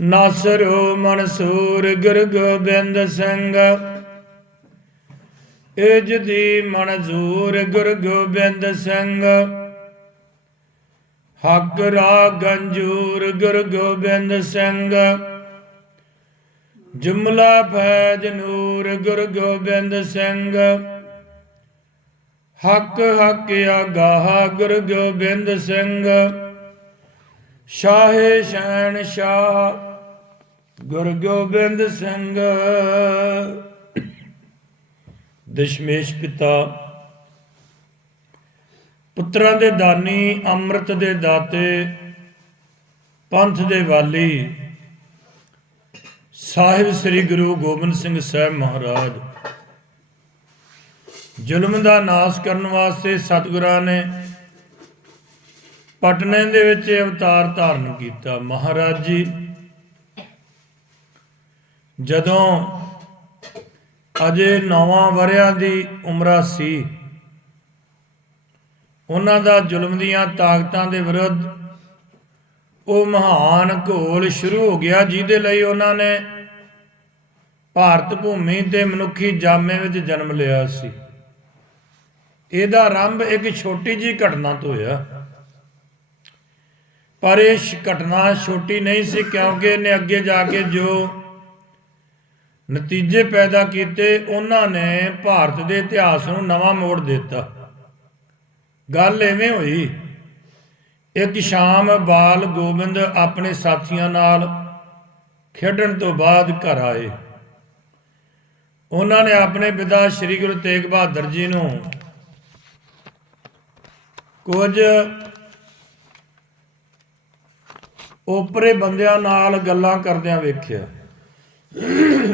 ਨਾਸਰੋ ਮਨਸੂਰ ਗੁਰ ਗੋਬਿੰਦ ਸਿੰਘ। ਇਜ ਦੀ ਮਨਜ਼ੂਰ ਗੁਰ ਗੋਬਿੰਦ ਸਿੰਘ। ਹੱਕ ਰਾ ਗੰਜੂਰ ਗੁਰ ਗੋਬਿੰਦ ਸਿੰਘ। ਜੁਮਲਾ ਫੈਜ ਨੂਰ ਗੁਰ ਗੋਬਿੰਦ ਸਿੰਘ। ਹੱਕ ਹੱਕ ਆਗਾਹ ਗੁਰ ਗੋਬਿੰਦ ਸਿੰਘ। ਸ਼ਾਹੇ ਸ਼ੈਣ ਸ਼ਾਹ, ਗੁਰ ਗੋਬਿੰਦ ਸਿੰਘ। ਦਸ਼ਮੇਸ਼ ਪਿਤਾ, ਪੁੱਤਰਾਂ ਦੇ ਦਾਨੀ, ਅੰਮ੍ਰਿਤ ਦੇ ਦਾਤੇ, ਪੰਥ ਦੇ ਵਾਲੀ। ਸਾਹਿਬ ਸ੍ਰੀ ਗੁਰੂ ਗੋਬਿੰਦ ਸਿੰਘ ਸਾਹਿਬ ਮਹਾਰਾਜ। ਜ਼ੁਲਮ ਦਾ ਨਾਸ਼ ਕਰਨ ਵਾਸਤੇ ਸਤਿਗੁਰਾਂ ਨੇ ਪਟਨੇ ਦੇ ਵਿੱਚ ਅਵਤਾਰ ਧਾਰਨ ਕੀਤਾ। ਮਹਾਰਾਜ ਜੀ, ਜਦੋਂ ਅਜੇ ਨੌਵਾਂ ਵਰਿਆਂ ਦੀ ਉਮਰਾ ਸੀ, ਉਹਨਾਂ ਦਾ ਜ਼ੁਲਮ ਦੀਆਂ ਤਾਕਤਾਂ ਦੇ ਵਿਰੁੱਧ ਉਹ ਮਹਾਨ ਘੋਲ ਸ਼ੁਰੂ ਹੋ ਗਿਆ, ਜਿਹਦੇ ਲਈ ਉਹਨਾਂ ਨੇ ਭਾਰਤ ਭੂਮੀ ਤੇ ਮਨੁੱਖੀ ਜਾਮੇ ਵਿੱਚ ਜਨਮ ਲਿਆ ਸੀ। ਇਹਦਾ ਆਰੰਭ ਇੱਕ ਛੋਟੀ ਜੀ ਘਟਨਾ ਤੋਂ ਹੋਇਆ। ਪਰ ਇਹ ਘਟਨਾ ਛੋਟੀ ਨਹੀਂ ਸੀ ਕਿਉਂਕਿ ਇਹਨੇ ਅੱਗੇ ਜਾ ਕੇ ਜੋ ਨਤੀਜੇ ਪੈਦਾ ਕੀਤੇ, ਉਹਨਾਂ ਨੇ ਭਾਰਤ ਦੇ ਇਤਿਹਾਸ ਨੂੰ ਨਵਾਂ ਮੋੜ ਦਿੱਤਾ। ਗੱਲ ਐਵੇਂ ਹੋਈ, ਇੱਕ ਸ਼ਾਮ ਬਾਲ ਗੋਬਿੰਦ ਆਪਣੇ ਸਾਥੀਆਂ ਨਾਲ ਖੇਡਣ ਤੋਂ ਬਾਅਦ ਘਰ ਆਏ। ਉਹਨਾਂ ਨੇ ਆਪਣੇ ਪਿਤਾ ਸ੍ਰੀ ਗੁਰੂ ਤੇਗ ਬਹਾਦਰ ਜੀ ਨੂੰ ਕੁਝ ਓਪਰੇ ਬੰਦਿਆਂ ਨਾਲ ਗੱਲਾਂ ਕਰਦਿਆਂ ਵੇਖਿਆ।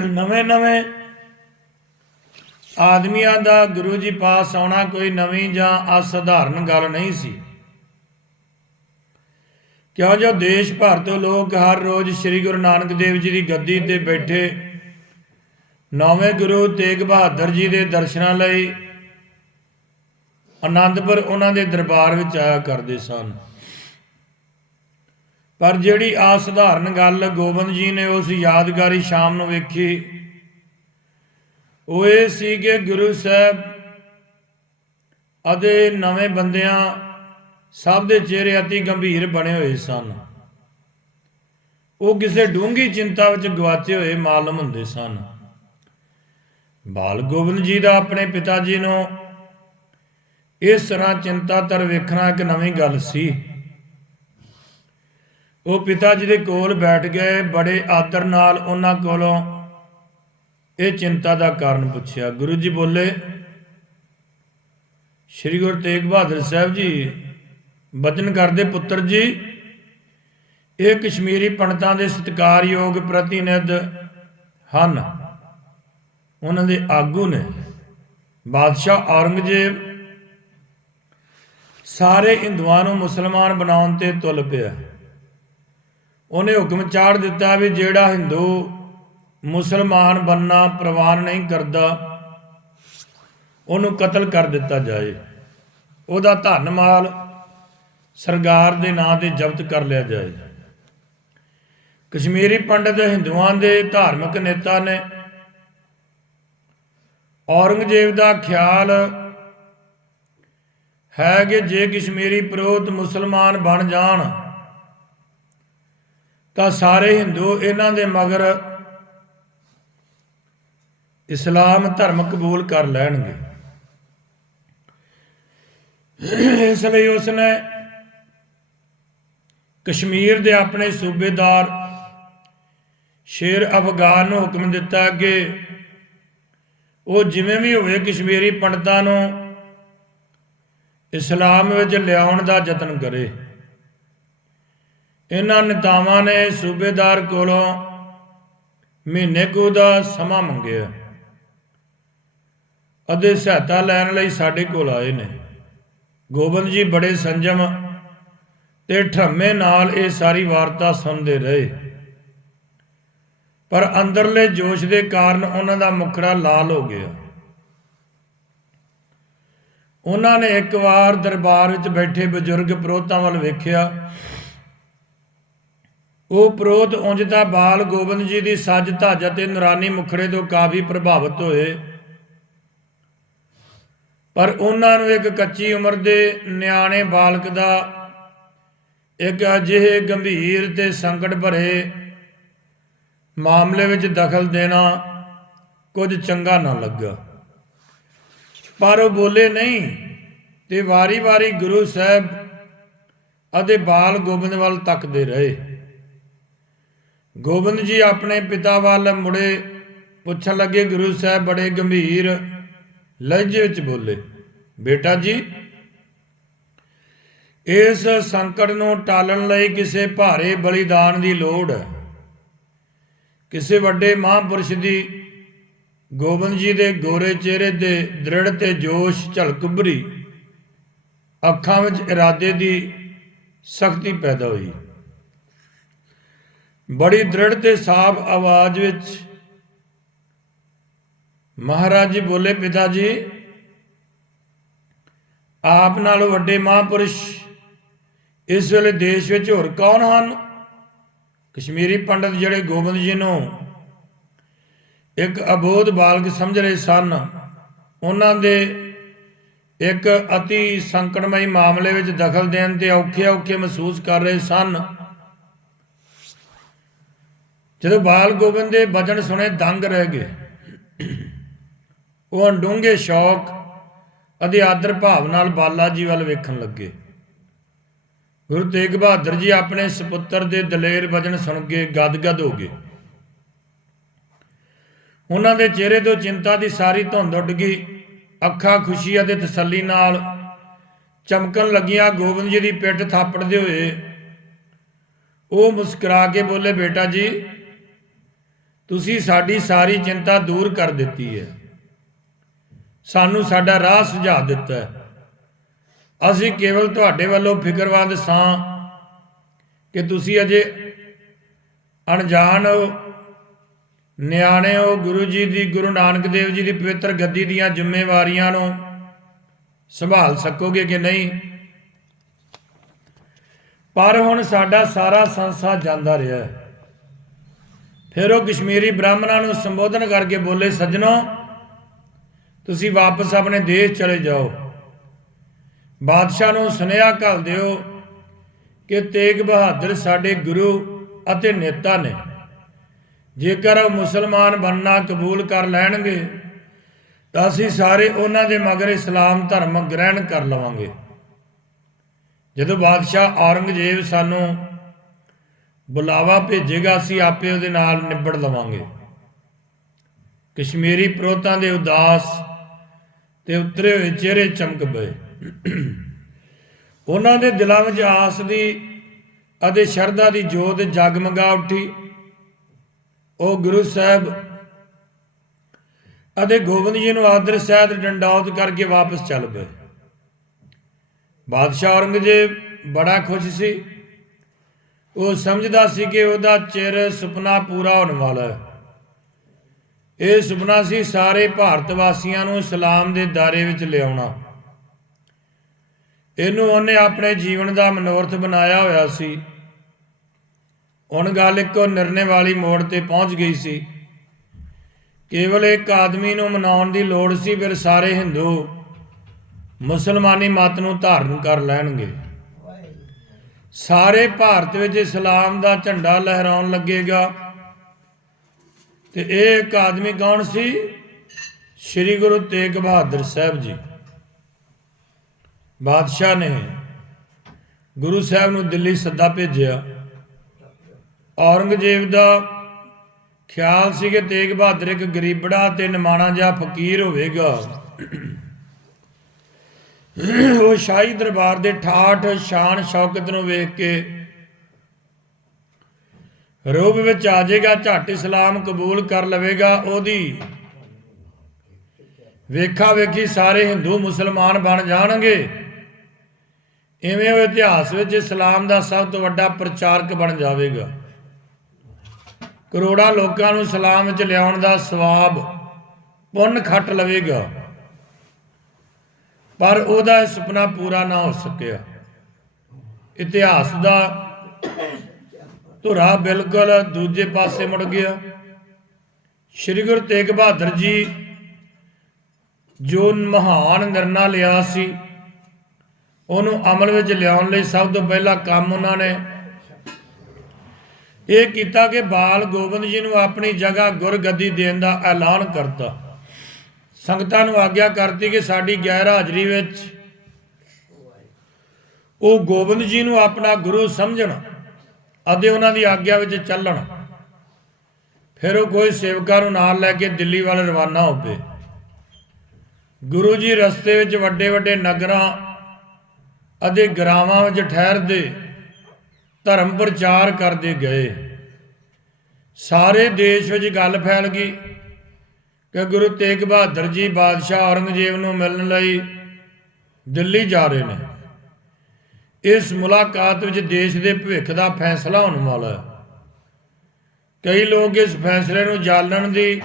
ਨਵੇਂ ਨਵੇਂ ਆਦਮੀਆਂ ਦਾ ਗੁਰੂ ਜੀ ਪਾਸ ਆਉਣਾ ਕੋਈ ਨਵੀਂ ਜਾਂ ਅਸਧਾਰਨ ਗੱਲ ਨਹੀਂ ਸੀ। ਕਿਉਂ ਜੋ ਦੇਸ਼ ਭਰ ਤੋਂ ਲੋਕ ਹਰ ਰੋਜ਼ ਸ੍ਰੀ ਗੁਰੂ ਨਾਨਕ ਦੇਵ ਜੀ ਦੀ ਗੱਦੀ ਤੇ ਬੈਠੇ, ਨੌਵੇਂ ਗੁਰੂ ਤੇਗ ਬਹਾਦਰ ਜੀ ਦੇ ਦਰਸ਼ਨਾਂ ਲਈ ਆਨੰਦਪੁਰ ਉਹਨਾਂ ਦੇ ਦਰਬਾਰ ਵਿੱਚ ਆਇਆ ਕਰਦੇ ਸਨ। ਪਰ ਜਿਹੜੀ ਅਸਧਾਰਨ ਗੱਲ ਗੋਬਿੰਦ ਜੀ ਨੇ ਉਸ ਯਾਦਗਾਰੀ ਸ਼ਾਮ ਨੂੰ ਵੇਖੀ, ਉਹ ਇਹ ਸੀ ਕਿ ਗੁਰੂ ਸਾਹਿਬ ਅਤੇ ਨਵੇਂ ਬੰਦਿਆਂ ਸਭ ਦੇ ਚਿਹਰੇ ਅਤੀ ਗੰਭੀਰ ਬਣੇ ਹੋਏ ਸਨ। ਉਹ ਕਿਸੇ ਡੂੰਗੀ ਚਿੰਤਾ ਵਿੱਚ ਗਵਾਚੇ ਹੋਏ ਮਾਲੂਮ ਹੁੰਦੇ ਸਨ। ਬਾਲ ਗੋਬਿੰਦ ਜੀ ਦਾ ਆਪਣੇ ਪਿਤਾ ਜੀ ਨੂੰ ਇਸ ਤਰ੍ਹਾਂ ਚਿੰਤਾ ਚਿੰਤਾਤਰ ਵੇਖਣਾ ਇੱਕ ਨਵੀਂ ਗੱਲ ਸੀ। ਉਹ ਪਿਤਾ ਜੀ ਦੇ ਕੋਲ ਬੈਠ ਗਏ, ਬੜੇ ਆਦਰ ਨਾਲ ਉਹਨਾਂ ਕੋਲੋਂ ਇਹ ਚਿੰਤਾ ਦਾ ਕਾਰਨ ਪੁੱਛਿਆ। ਗੁਰੂ ਜੀ ਬੋਲੇ, ਸ੍ਰੀ ਗੁਰੂ ਤੇਗ ਬਹਾਦਰ ਸਾਹਿਬ ਜੀ, ਬਚਨ ਕਰਦੇ ਪੁੱਤਰ ਜੀ, ਇਹ ਕਸ਼ਮੀਰੀ ਪੰਡਤਾਂ ਦੇ ਸਤਿਕਾਰਯੋਗ ਪ੍ਰਤੀਨਿਧ ਹਨ। ਉਹਨਾਂ ਦੇ ਆਗੂ ਨੇ ਬਾਦਸ਼ਾਹ ਔਰੰਗਜ਼ੇਬ ਸਾਰੇ ਹਿੰਦੂਆਂ ਨੂੰ ਮੁਸਲਮਾਨ ਬਣਾਉਣ ਤੇ ਤੁਲ ਪਿਆ। ਉਹਨੇ ਹੁਕਮ ਚਾੜ ਦਿੱਤਾ ਵੀ ਜਿਹੜਾ ਹਿੰਦੂ ਮੁਸਲਮਾਨ ਬੰਨਾ ਪ੍ਰਵਾਨ ਨਹੀਂ ਕਰਦਾ, ਉਹਨੂੰ ਕਤਲ ਕਰ ਦਿੱਤਾ ਜਾਏ। ਉਹਦਾ ਧਨ ਮਾਲ ਸਰਕਾਰ ਦੇ ਨਾਂ ਤੇ ਜ਼ਬਤ ਕਰ ਲਿਆ ਜਾਏ। ਕਸ਼ਮੀਰੀ ਪੰਡਤ ਹਿੰਦੂਆਂ ਦੇ ਧਾਰਮਿਕ ਨੇਤਾ ਨੇ ਔਰੰਗਜ਼ੇਬ ਦਾ ਖਿਆਲ ਹੈ ਕਿ ਜੇ ਕਸ਼ਮੀਰੀ ਪ੍ਰੋਤ ਮੁਸਲਮਾਨ ਬਣ ਜਾਣ ਤਾਂ ਸਾਰੇ ਹਿੰਦੂ ਇਹਨਾਂ ਦੇ ਮਗਰ ਇਸਲਾਮ ਧਰਮ ਕਬੂਲ ਕਰ ਲੈਣਗੇ। ਇਸ ਲਈ ਉਸਨੇ ਕਸ਼ਮੀਰ ਦੇ ਆਪਣੇ ਸੂਬੇਦਾਰ ਸ਼ੇਰ ਅਫਗਾਨ ਨੂੰ ਹੁਕਮ ਦਿੱਤਾ ਕਿ ਉਹ ਜਿਵੇਂ ਵੀ ਹੋਵੇ ਕਸ਼ਮੀਰੀ ਪੰਡਤਾਂ ਨੂੰ ਇਸਲਾਮ ਵਿੱਚ ਲਿਆਉਣ ਦਾ ਯਤਨ ਕਰੇ। ਇਹਨਾਂ ਨੇਤਾਵਾਂ ਨੇ ਸੂਬੇਦਾਰ ਕੋਲੋਂ ਮਹੀਨੇ ਕੁ ਦਾ ਸਮਾਂ ਮੰਗਿਆ ਅਤੇ ਸਹਾਇਤਾ ਲੈਣ ਲਈ ਸਾਡੇ ਕੋਲ ਆਏ ਨੇ। ਗੋਬਿੰਦ ਜੀ ਬੜੇ ਸੰਜਮ ਤੇ ਠਰਮੇ ਨਾਲ ਇਹ ਸਾਰੀ ਵਾਰਤਾ ਸੁਣਦੇ ਰਹੇ। ਪਰ ਅੰਦਰਲੇ ਜੋਸ਼ ਦੇ ਕਾਰਨ ਉਹਨਾਂ ਦਾ ਮੁਖੜਾ ਲਾਲ ਹੋ ਗਿਆ। ਉਹਨਾਂ ਨੇ ਇੱਕ ਵਾਰ ਦਰਬਾਰ ਵਿੱਚ ਬੈਠੇ ਬਜ਼ੁਰਗ ਪ੍ਰੋਤਾਂ ਵੱਲ ਵੇਖਿਆ ਉਹ ਪ੍ਰੋਤ ਉਂਝ ਤਾਂ ਬਾਲ ਗੋਬਿੰਦ ਜੀ ਦੀ ਸੱਜ ਧੱਜ ਅਤੇ ਨੂਰਾਨੀ ਮੁਖੜੇ ਤੋਂ ਕਾਫੀ ਪ੍ਰਭਾਵਿਤ ਹੋਏ। ਪਰ ਉਹਨਾਂ ਨੂੰ ਇੱਕ ਕੱਚੀ ਉਮਰ ਦੇ ਨਿਆਣੇ ਬਾਲਕ ਦਾ ਇੱਕ ਅਜਿਹੇ ਗੰਭੀਰ ਤੇ ਸੰਕਟ ਭਰੇ ਮਾਮਲੇ ਵਿੱਚ ਦਖਲ ਦੇਣਾ ਕੁਝ ਚੰਗਾ ਨਾ ਲੱਗਾ। ਪਰ ਉਹ ਬੋਲੇ, ਨਹੀਂ, ਤੇ ਵਾਰੀ-ਵਾਰੀ ਗੁਰੂ ਸਾਹਿਬ ਅਤੇ ਬਾਲ ਗੋਬਿੰਦ ਵੱਲ ਤੱਕਦੇ ਰਹੇ। ਗੋਬਿੰਦ ਜੀ ਆਪਣੇ ਪਿਤਾ ਵੱਲ ਮੁੜੇ ਪੁੱਛਣ ਲੱਗੇ, ਗੁਰੂ ਸਾਹਿਬ ਬੜੇ ਗੰਭੀਰ ਲਹਿਜੇ ਵਿੱਚ ਬੋਲੇ। ਬੇਟਾ ਜੀ, ਇਸ ਸੰਕਟ ਨੂੰ ਟਾਲਣ ਲਈ ਕਿਸੇ ਭਾਰੇ ਬਲੀਦਾਨ ਦੀ ਲੋੜ ਹੈ। ਕਿਸੇ ਵੱਡੇ ਮਹਾਂਪੁਰਸ਼ ਦੀ ਗੋਬਿੰਦ ਜੀ ਦੇ ਗੋਰੇ ਚਿਹਰੇ ਦੇ ਦ੍ਰਿੜ ਤੇ ਜੋਸ਼ ਝਲਕ ਉੱਭਰੀ ਅੱਖਾਂ ਵਿੱਚ ਇਰਾਦੇ ਦੀ ਸ਼ਕਤੀ ਪੈਦਾ ਹੋਈ। ਬੜੀ ਦ੍ਰਿੜ ਤੇ ਸਾਫ਼ ਆਵਾਜ਼ ਵਿੱਚ ਮਹਾਰਾਜ ਜੀ ਬੋਲੇ, ਪਿਤਾ ਜੀ, ਆਪ ਨਾਲੋਂ ਵੱਡੇ ਮਹਾਂਪੁਰਸ਼ ਇਸ ਵੇਲੇ ਦੇਸ਼ ਵਿੱਚ ਹੋਰ ਕੌਣ ਹਨ? ਕਸ਼ਮੀਰੀ ਪੰਡਤ ਜਿਹੜੇ ਗੋਬਿੰਦ ਜੀ ਨੂੰ ਇੱਕ ਅਬੋਧ ਬਾਲਕ ਸਮਝ ਰਹੇ ਸਨ। ਉਹਨਾਂ ਦੇ ਇੱਕ ਅਤੀ ਸੰਕਟਮਈ ਮਾਮਲੇ ਵਿੱਚ ਦਖਲ ਦੇਣ ਤੇ ਔਖੇ ਔਖੇ ਮਹਿਸੂਸ ਕਰ ਰਹੇ ਸਨ। ਜਦੋਂ ਬਾਲ ਗੋਬਿੰਦ ਦੇ ਬਚਨ ਸੁਣੇ, ਦੰਗ ਰਹਿ ਗਏ। ਉਹ ਡੂੰਘੇ ਸ਼ੌਕ ਅਤੇ ਆਦਰ ਭਾਵ ਨਾਲ ਬਾਲਾ ਜੀ ਵੱਲ ਵੇਖਣ ਲੱਗੇ। ਗੁਰੂ ਤੇਗ ਬਹਾਦਰ ਜੀ ਆਪਣੇ ਸੁਪੁੱਤਰ ਦੇ ਦਲੇਰ ਵਜਨ ਸੁਣ ਕੇ ਗਦਗਦ ਹੋ ਗਏ। ਉਹਨਾਂ ਦੇ ਚਿਹਰੇ ਤੋਂ ਚਿੰਤਾ ਦੀ ਸਾਰੀ ਧੁੰਦ ਉੱਡ ਗਈ। ਅੱਖਾਂ ਖੁਸ਼ੀ ਅਤੇ ਤਸੱਲੀ ਨਾਲ ਚਮਕਣ ਲੱਗੀਆਂ। ਗੋਬਿੰਦ ਜੀ ਦੀ ਪਿੱਠ ਥਾਪੜਦੇ ਹੋਏ ਉਹ ਮੁਸਕਰਾ ਕੇ ਬੋਲੇ, ਬੇਟਾ ਜੀ ਤੁਸੀਂ ਸਾਡੀ ਸਾਰੀ ਚਿੰਤਾ ਦੂਰ ਕਰ ਦਿੱਤੀ ਹੈ। ਸਾਨੂੰ ਸਾਡਾ ਰਾਹ ਸੁਝਾ ਦਿੱਤਾ ਹੈ। ਅਸੀਂ ਕੇਵਲ ਤੁਹਾਡੇ ਵੱਲੋਂ ਫਿਕਰਮੰਦ ਸਾਂ ਕਿ ਤੁਸੀਂ ਅਜੇ ਅਣਜਾਣ ਹੋ, ਨਿਆਣੇ ਹੋ, ਗੁਰੂ ਜੀ ਦੀ, ਗੁਰੂ ਨਾਨਕ ਦੇਵ ਜੀ ਦੀ ਪਵਿੱਤਰ ਗੱਦੀ ਦੀਆਂ ਜ਼ਿੰਮੇਵਾਰੀਆਂ ਨੂੰ ਸੰਭਾਲ ਸਕੋਗੇ ਕਿ ਨਹੀਂ? ਪਰ ਹੁਣ ਸਾਡਾ ਸਾਰਾ ਸੰਸਾ ਜਾਂਦਾ ਰਿਹਾ ਹੈ। ਫਿਰ ਉਹ ਕਸ਼ਮੀਰੀ ਬ੍ਰਾਹਮਣਾਂ ਨੂੰ ਸੰਬੋਧਨ ਕਰਕੇ ਬੋਲੇ, ਸੱਜਣੋ, ਤੁਸੀਂ ਵਾਪਸ ਆਪਣੇ ਦੇਸ਼ ਚਲੇ ਜਾਓ। ਬਾਦਸ਼ਾਹ ਨੂੰ ਸੁਨੇਹਾ ਘੱਲ ਦਿਓ ਕਿ ਤੇਗ ਬਹਾਦਰ ਸਾਡੇ ਗੁਰੂ ਅਤੇ ਨੇਤਾ ਨੇ। ਜੇਕਰ ਉਹ ਮੁਸਲਮਾਨ ਬਣਨਾ ਕਬੂਲ ਕਰ ਲੈਣਗੇ, ਤਾਂ ਅਸੀਂ ਸਾਰੇ ਉਹਨਾਂ ਦੇ ਮਗਰ ਇਸਲਾਮ ਧਰਮ ਗ੍ਰਹਿਣ ਕਰ ਲਵਾਂਗੇ। ਜਦੋਂ ਬਾਦਸ਼ਾਹ ਔਰੰਗਜ਼ੇਬ ਸਾਨੂੰ ਬੁਲਾਵਾ ਭੇਜੇਗਾ, ਅਸੀਂ ਆਪੇ ਉਹਦੇ ਨਾਲ ਨਿਬੜ ਲਵਾਂਗੇ। ਕਸ਼ਮੀਰੀ ਪ੍ਰੋਤਾਂ ਦੇ ਉਦਾਸ ਤੇ ਉਤਰੇ ਹੋਏ ਚਿਹਰੇ ਚਮਕ ਪਏ। ਉਹਨਾਂ ਦੇ ਦਿਲਾਂ ਵਿੱਚ ਆਸ ਦੀ ਅਤੇ ਸ਼ਰਧਾ ਦੀ ਜੋਤ ਜਗਮਗਾ ਉੱਠੀ। ਉਹ ਗੁਰੂ ਸਾਹਿਬ ਅਤੇ ਗੋਬਿੰਦ ਜੀ ਨੂੰ ਆਦਰ ਸਹਿਤ ਡੰਡਾਉਤ ਕਰਕੇ ਵਾਪਸ ਚੱਲ ਪਏ। ਬਾਦਸ਼ਾਹ ਔਰੰਗਜ਼ੇਬ ਬੜਾ ਖੁਸ਼ ਸੀ। ਉਹ ਸਮਝਦਾ ਸੀ ਕਿ ਉਹਦਾ ਚਿਰ ਸੁਪਨਾ ਪੂਰਾ ਹੋਣ ਵਾਲਾ ਹੈ। ਇਹ ਸੁਪਨਾ ਸੀ ਸਾਰੇ ਭਾਰਤ ਵਾਸੀਆਂ ਨੂੰ ਇਸਲਾਮ ਦੇ ਦਾਇਰੇ ਵਿੱਚ ਲਿਆਉਣਾ। ਇਹਨੂੰ ਉਹਨੇ ਆਪਣੇ ਜੀਵਨ ਦਾ ਮਨੋਰਥ ਬਣਾਇਆ ਹੋਇਆ ਸੀ। ਹੁਣ ਗੱਲ ਇੱਕੋ ਨਿਰਣੇ ਵਾਲੀ ਮੋੜ ਤੇ ਪਹੁੰਚ ਗਈ ਸੀ। ਕੇਵਲ ਇੱਕ ਆਦਮੀ ਨੂੰ ਮਨਾਉਣ ਦੀ ਲੋੜ ਸੀ, ਫਿਰ ਸਾਰੇ ਹਿੰਦੂ, ਮੁਸਲਮਾਨੀ ਮਤ ਨੂੰ ਧਾਰਨ ਕਰ ਲੈਣਗੇ। ਸਾਰੇ ਭਾਰਤ ਵਿੱਚ ਇਸਲਾਮ ਦਾ ਝੰਡਾ ਲਹਿਰਾਉਣ ਲੱਗੇਗਾ। ਤੇ ਇਹ ਇੱਕ ਆਦਮੀ ਕੌਣ ਸੀ? ਸ੍ਰੀ ਗੁਰੂ ਤੇਗ ਬਹਾਦਰ ਸਾਹਿਬ ਜੀ। ਬਾਦਸ਼ਾਹ ਨੇ ਗੁਰੂ ਸਾਹਿਬ ਨੂੰ ਦਿੱਲੀ ਸੱਦਾ ਭੇਜਿਆ। ਔਰੰਗਜ਼ੇਬ ਦਾ ਖਿਆਲ ਸੀ ਕਿ ਤੇਗ ਬਹਾਦਰ ਇੱਕ ਗਰੀਬੜਾ ਤੇ ਨਿਮਾਣਾ ਜਿਹਾ ਫਕੀਰ ਹੋਵੇਗਾ। ਉਹ ਸ਼ਾਹੀ ਦਰਬਾਰ ਦੇ ਠਾਠ ਸ਼ਾਨ ਸ਼ੌਕਤ ਨੂੰ ਵੇਖ ਕੇ ਰੂਪ ਵਿੱਚ ਆ ਜਾਏਗਾ, ਝੱਟ ਇਸਲਾਮ ਕਬੂਲ ਕਰ ਲਵੇਗਾ ਉਹਦੀ। ਵੇਖਾ ਵੇਖੀ ਸਾਰੇ ਹਿੰਦੂ ਮੁਸਲਮਾਨ ਬਣ ਜਾਣਗੇ। ਐਵੇਂ ਉਹ ਇਤਿਹਾਸ ਵਿੱਚ ਇਸਲਾਮ ਦਾ ਸਭ ਤੋਂ ਵੱਡਾ ਪ੍ਰਚਾਰਕ ਬਣ ਜਾਵੇਗਾ। ਕਰੋੜਾਂ ਲੋਕਾਂ ਨੂੰ ਇਸਲਾਮ ਵਿੱਚ ਲਿਆਉਣ ਦਾ ਸਵਾਬ ਪੁੰਨ ਖੱਟ ਲਵੇਗਾ। ਪਰ ਉਹਦਾ ਇਹ ਸੁਪਨਾ ਪੂਰਾ ਨਾ ਹੋ ਸਕਿਆ। ਇਤਿਹਾਸ ਦਾ ਧੁਰਾ ਬਿਲਕੁਲ ਦੂਜੇ ਪਾਸੇ ਮੁੜ ਗਿਆ। ਸ੍ਰੀ ਗੁਰੂ ਤੇਗ ਬਹਾਦਰ ਜੀ ਜੋ ਮਹਾਨ ਨਿਰਣਾ ਲਿਆ ਸੀ, ਉਹਨੂੰ ਅਮਲ ਵਿੱਚ ਲਿਆਉਣ ਲਈ ਸਭ ਤੋਂ ਪਹਿਲਾ ਕੰਮ ਉਹਨਾਂ ਨੇ ਇਹ ਕੀਤਾ ਕਿ ਬਾਲ ਗੋਬਿੰਦ ਜੀ ਨੂੰ ਆਪਣੀ ਜਗ੍ਹਾ ਗੁਰਗੱਦੀ ਦੇਣ ਦਾ ਐਲਾਨ ਕਰਤਾ। ਸੰਗਤਾਂ ਨੂੰ ਆਗਿਆ ਕਰਤੀ ਕਿ ਸਾਡੀ ਗੈਰ ਹਾਜ਼ਰੀ ਵਿੱਚ ਉਹ ਗੋਬਿੰਦ ਜੀ ਨੂੰ ਆਪਣਾ ਗੁਰੂ ਸਮਝਣ ਅਤੇ ਉਹਨਾਂ ਦੀ ਆਗਿਆ ਵਿੱਚ ਚੱਲਣ। ਫਿਰ ਉਹ ਕੋਈ ਸੇਵਕਾਂ ਨੂੰ ਨਾਲ ਲੈ ਕੇ ਦਿੱਲੀ ਵੱਲ ਰਵਾਨਾ ਹੋਵੇ। ਗੁਰੂ ਜੀ ਰਸਤੇ ਵਿੱਚ ਵੱਡੇ ਵੱਡੇ ਨਗਰਾਂ ਅਤੇ ਗਰਾਵਾਂ ਵਿੱਚ ਠਹਿਰਦੇ ਧਰਮ ਪ੍ਰਚਾਰ ਕਰਦੇ ਗਏ। ਸਾਰੇ ਦੇਸ਼ ਵਿੱਚ ਗੱਲ ਫੈਲ ਗਈ। ਕਿ ਗੁਰੂ ਤੇਗ ਬਹਾਦਰ ਜੀ ਬਾਦਸ਼ਾਹ ਔਰੰਗਜ਼ੇਬ ਨੂੰ ਮਿਲਣ ਲਈ ਦਿੱਲੀ ਜਾ ਰਹੇ ਨੇ। ਇਸ ਮੁਲਾਕਾਤ ਵਿੱਚ ਦੇਸ਼ ਦੇ ਭਵਿੱਖ ਦਾ ਫੈਸਲਾ ਹੋਣ ਵਾਲਾ ਹੈ। ਕਈ ਲੋਕ ਇਸ ਫੈਸਲੇ ਨੂੰ ਜਾਣਨ ਦੀ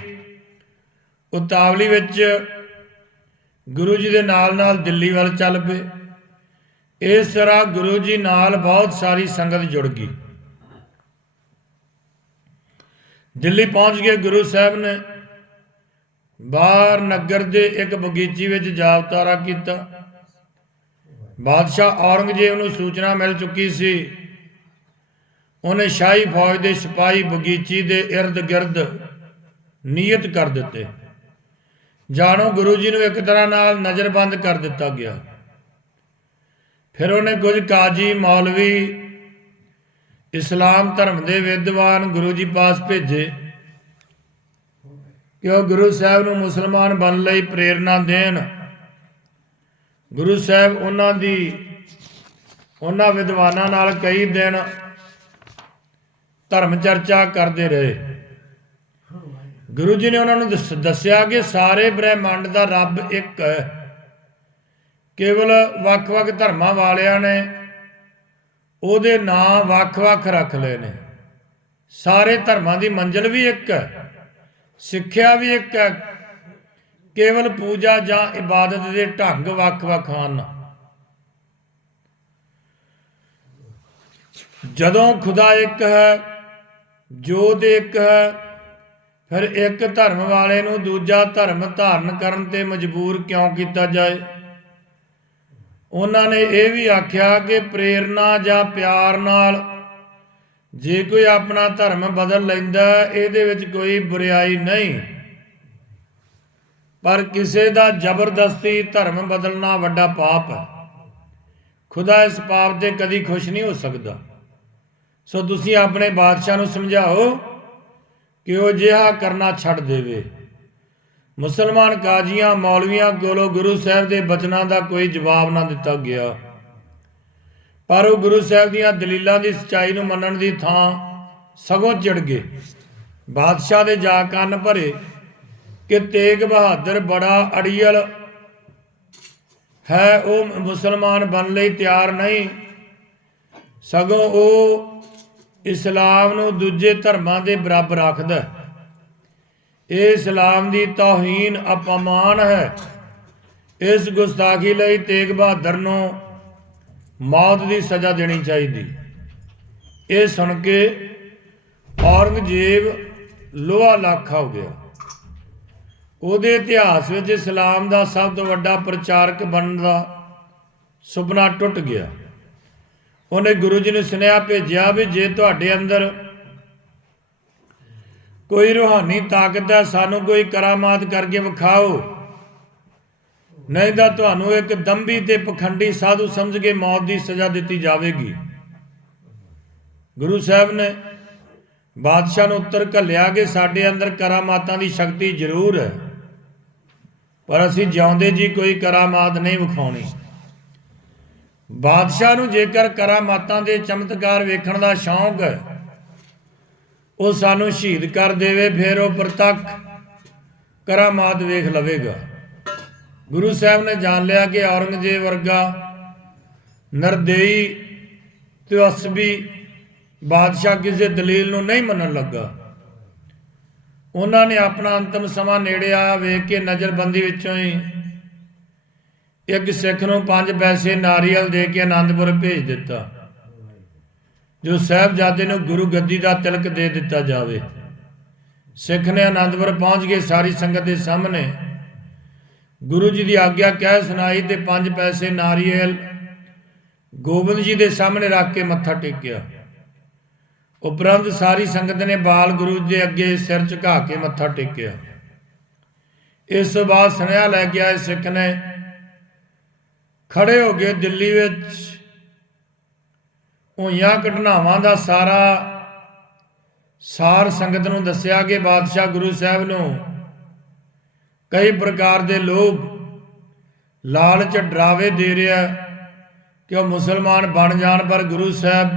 ਉਤਾਵਲੀ ਵਿੱਚ ਗੁਰੂ ਜੀ ਦੇ ਨਾਲ ਨਾਲ ਦਿੱਲੀ ਵੱਲ ਚੱਲ ਪਏ। ਇਸ ਤਰ੍ਹਾਂ ਗੁਰੂ ਜੀ ਨਾਲ ਬਹੁਤ ਸਾਰੀ ਸੰਗਤ ਜੁੜ ਗਈ। ਦਿੱਲੀ ਪਹੁੰਚ ਕੇ ਗੁਰੂ ਸਾਹਿਬ ਨੇ ਬਾਹਰ ਨਗਰ ਦੇ ਇੱਕ ਬਗੀਚੀ ਵਿੱਚ ਜਾਵਤਾਰਾ ਕੀਤਾ। ਬਾਦਸ਼ਾਹ ਔਰੰਗਜ਼ੇਬ ਨੂੰ ਸੂਚਨਾ ਮਿਲ ਚੁੱਕੀ ਸੀ। ਉਹਨੇ ਸ਼ਾਹੀ ਫੌਜ ਦੇ ਸਿਪਾਹੀ ਬਗੀਚੀ ਦੇ ird-gird ਨਿਯਤ ਕਰ ਦਿੱਤੇ। ਜਾਣੋ ਗੁਰੂ ਜੀ ਨੂੰ ਇੱਕ ਤਰ੍ਹਾਂ ਨਾਲ ਨਜ਼ਰਬੰਦ ਕਰ ਦਿੱਤਾ ਗਿਆ। ਫਿਰ ਉਹਨੇ ਕੁਝ ਕਾਜੀ, ਮੌਲਵੀ, ਇਸਲਾਮ ਧਰਮ ਦੇ ਵਿਦਵਾਨ ਗੁਰੂ ਜੀ ਪਾਸ ਭੇਜੇ। ਕਿ ਉਹ ਗੁਰੂ ਸਾਹਿਬ ਨੂੰ ਮੁਸਲਮਾਨ ਬਣਨ ਲਈ ਪ੍ਰੇਰਣਾ ਦੇਣ। ਗੁਰੂ ਸਾਹਿਬ ਉਹਨਾਂ ਦੀ, ਉਹਨਾਂ ਵਿਦਵਾਨਾਂ ਨਾਲ ਕਈ ਦਿਨ ਧਰਮ ਚਰਚਾ ਕਰਦੇ ਰਹੇ। ਗੁਰੂ ਜੀ ਨੇ ਉਹਨਾਂ ਨੂੰ ਦੱਸ- ਦੱਸਿਆ ਕਿ ਸਾਰੇ ਬ੍ਰਹਿਮੰਡ ਦਾ ਰੱਬ ਇੱਕ ਹੈ। ਕੇਵਲ ਵੱਖ-ਵੱਖ ਧਰਮਾਂ ਵਾਲਿਆਂ ਨੇ ਉਹਦੇ ਨਾਂ ਵੱਖ-ਵੱਖ ਰੱਖ ਲਏ ਨੇ। ਸਾਰੇ ਧਰਮਾਂ ਦੀ ਮੰਜ਼ਿਲ ਵੀ ਇੱਕ ਹੈ। ਸਿੱਖਿਆ ਵੀ ਇੱਕ ਹੈ। ਕੇਵਲ ਪੂਜਾ ਜਾਂ ਇਬਾਦਤ ਦੇ ਢੰਗ ਵੱਖ-ਵੱਖ ਹਨ। ਜਦੋਂ ਖੁਦਾ ਇੱਕ ਹੈ, ਜੋਤ ਇੱਕ ਹੈ, ਫਿਰ ਇੱਕ ਧਰਮ ਵਾਲੇ ਨੂੰ ਦੂਜਾ ਧਰਮ ਧਾਰਨ ਕਰਨ ਤੇ ਮਜਬੂਰ ਕਿਉਂ ਕੀਤਾ ਜਾਏ? ਉਹਨਾਂ ਨੇ ਇਹ ਵੀ ਆਖਿਆ ਕਿ ਪ੍ਰੇਰਣਾ ਜਾਂ ਪਿਆਰ ਨਾਲ ਜੇ ਕੋਈ ਆਪਣਾ ਧਰਮ ਬਦਲ ਲੈਂਦਾ, ਇਹਦੇ ਵਿੱਚ ਕੋਈ ਬੁਰੀਾਈ ਨਹੀਂ। ਪਰ ਕਿਸੇ ਦਾ ਜ਼ਬਰਦਸਤੀ ਧਰਮ ਬਦਲਣਾ ਵੱਡਾ ਪਾਪ ਹੈ। ਖੁਦਾ ਇਸ ਪਾਪ ਤੇ ਕਦੀ ਖੁਸ਼ ਨਹੀਂ ਹੋ ਸਕਦਾ। ਸੋ ਤੁਸੀਂ ਆਪਣੇ ਬਾਦਸ਼ਾਹ ਨੂੰ ਸਮਝਾਓ ਕਿ ਉਹ ਜਿਹਾ ਕਰਨਾ ਛੱਡ ਦੇਵੇ। ਮੁਸਲਮਾਨ ਕਾਜ਼ੀਆਂ, ਮੌਲਵੀਆਂ ਕੋਲੋਂ ਗੁਰੂ ਸਾਹਿਬ ਦੇ ਬਚਨਾਂ ਦਾ ਕੋਈ ਜਵਾਬ ਨਾ ਦਿੱਤਾ ਗਿਆ। ਪਰ ਉਹ ਗੁਰੂ ਸਾਹਿਬ ਦੀਆਂ ਦਲੀਲਾਂ ਦੀ ਸਚਾਈ ਨੂੰ ਮੰਨਣ ਦੀ ਥਾਂ ਸਗੋਂ ਚਿੜ ਗਏ। ਬਾਦਸ਼ਾਹ ਦੇ ਜਾ ਕੰਨ ਭਰੇ ਕਿ ਤੇਗ ਬਹਾਦਰ ਬੜਾ ਅੜੀਅਲ ਹੈ, ਉਹ ਮੁਸਲਮਾਨ ਬਣ ਲਈ ਤਿਆਰ ਨਹੀਂ। ਸਗੋਂ ਉਹ ਇਸਲਾਮ ਨੂੰ ਦੂਜੇ ਧਰਮਾਂ ਦੇ ਬਰਾਬਰ ਰੱਖਦਾ ਇਹ ਇਸਲਾਮ ਦੀ ਤੋਹੀਨ ਅਪਮਾਨ ਹੈ। ਇਸ ਗੁਸਤਾਖੀ ਲਈ ਤੇਗ ਬਹਾਦਰ ਨੂੰ ਮੌਤ ਦੀ ਸਜ਼ਾ ਦੇਣੀ ਚਾਹੀਦੀ। ਇਹ ਸੁਣ ਕੇ ਔਰੰਗਜ਼ੇਬ ਲੋਹਾ ਲੱਖ ਹੋ ਗਿਆ। ਉਹਦੇ ਇਤਿਹਾਸ ਵਿੱਚ ਇਸਲਾਮ ਦਾ ਸਭ ਤੋਂ ਵੱਡਾ ਪ੍ਰਚਾਰਕ ਬਣਨ ਦਾ ਸੁਪਨਾ ਟੁੱਟ ਗਿਆ। ਉਹਨੇ ਗੁਰੂ ਜੀ ਨੂੰ ਸੁਨੇਹਾ ਭੇਜਿਆ ਵੀ ਜੇ ਤੁਹਾਡੇ ਅੰਦਰ ਕੋਈ ਰੂਹਾਨੀ ਤਾਕਤ ਹੈ, ਸਾਨੂੰ ਕੋਈ ਕਰਾਮਾਤ ਕਰਕੇ ਵਿਖਾਓ। ਨਹੀਂ ਤਾਂ ਤੁਹਾਨੂੰ ਇੱਕ ਦੰਬੀ ਤੇ ਪਖੰਡੀ ਸਾਧੂ ਸਮਝ ਕੇ ਮੌਤ ਦੀ ਸਜ਼ਾ ਦਿੱਤੀ ਜਾਵੇਗੀ। ਗੁਰੂ ਸਾਹਿਬ ਨੇ ਬਾਦਸ਼ਾਹ ਨੂੰ ਉੱਤਰ ਘੱਲਿਆ ਕਿ ਸਾਡੇ ਅੰਦਰ ਕਰਾਮਾਤਾਂ ਦੀ ਸ਼ਕਤੀ ਜ਼ਰੂਰ ਹੈ, ਪਰ ਅਸੀਂ ਜਿਉਂਦੇ ਜੀ ਕੋਈ ਕਰਾਮਾਤ ਨਹੀਂ ਵਿਖਾਉਣੀ। ਬਾਦਸ਼ਾਹ ਨੂੰ ਜੇਕਰ ਕਰਾਮਾਤਾਂ ਦੇ ਚਮਤਕਾਰ ਵੇਖਣ ਦਾ ਸ਼ੌਂਕ ਹੈ, ਉਹ ਸਾਨੂੰ ਸ਼ਹੀਦ ਕਰ ਦੇਵੇ, ਫਿਰ ਉਹ ਪ੍ਰਤੱਖ ਕਰਾਮਾਤ ਵੇਖ ਲਵੇਗਾ। ਗੁਰੂ ਸਾਹਿਬ ਨੇ ਜਾਣ ਲਿਆ ਕਿ ਔਰੰਗਜ਼ੇਬ ਵਰਗਾ ਨਰਦੇਈ ਤੇ ਅਸਬੀ ਬਾਦਸ਼ਾਹ ਕਿਸੇ ਦਲੀਲ ਨੂੰ ਨਹੀਂ ਮੰਨਣ ਲੱਗਾ। ਉਹਨਾਂ ਨੇ ਆਪਣਾ ਅੰਤਮ ਸਮਾਂ ਨੇੜੇ ਆਇਆ, ਵੇਖ ਕੇ ਨਜ਼ਰਬੰਦੀ ਵਿੱਚੋਂ ਹੀ ਇੱਕ ਸਿੱਖ ਨੂੰ ਪੰਜ ਪੈਸੇ ਨਾਰੀਅਲ ਦੇ ਕੇ ਆਨੰਦਪੁਰ ਭੇਜ ਦਿੱਤਾ, ਜੋ ਸਾਹਿਬਜ਼ਾਦੇ ਨੂੰ ਗੁਰੂ ਗੱਦੀ ਦਾ ਤਿਲਕ ਦੇ ਦਿੱਤਾ ਜਾਵੇ। ਸਿੱਖ ਨੇ ਆਨੰਦਪੁਰ ਪਹੁੰਚ ਕੇ ਸਾਰੀ ਸੰਗਤ ਦੇ ਸਾਹਮਣੇ ਗੁਰੂ ਜੀ ਦੀ ਆਗਿਆ ਕਹਿ ਸੁਣਾਈ ਤੇ ਪੰਜ ਪੈਸੇ ਨਾਰੀਅਲ ਗੋਬਿੰਦ ਜੀ ਦੇ ਸਾਹਮਣੇ ਰੱਖ ਕੇ ਮੱਥਾ ਟੇਕਿਆ। ਉਪਰੰਤ ਸਾਰੀ ਸੰਗਤ ਨੇ ਬਾਲ ਗੁਰੂ ਦੇ ਅੱਗੇ ਸਿਰ ਝੁਕਾ ਕੇ ਮੱਥਾ ਟੇਕਿਆ। ਇਸ ਤੋਂ ਬਾਅਦ ਸੁਨੇਹਾ ਲੈ ਕੇ ਆਏ ਸਿੱਖ ਨੇ, ਖੜੇ ਹੋ ਕੇ ਦਿੱਲੀ ਵਿੱਚ ਹੋਈਆਂ ਘਟਨਾਵਾਂ ਦਾ ਸਾਰਾ ਸਾਰ ਸੰਗਤ ਨੂੰ ਦੱਸਿਆ ਕਿ ਬਾਦਸ਼ਾਹ ਗੁਰੂ ਸਾਹਿਬ ਨੂੰ ਕਈ ਪ੍ਰਕਾਰ ਦੇ ਲੋਕ ਲਾਲਚ ਡਰਾਵੇ ਦੇ ਰਿਹਾ ਕਿ ਉਹ ਮੁਸਲਮਾਨ ਬਣ ਜਾਣ, ਪਰ ਗੁਰੂ ਸਾਹਿਬ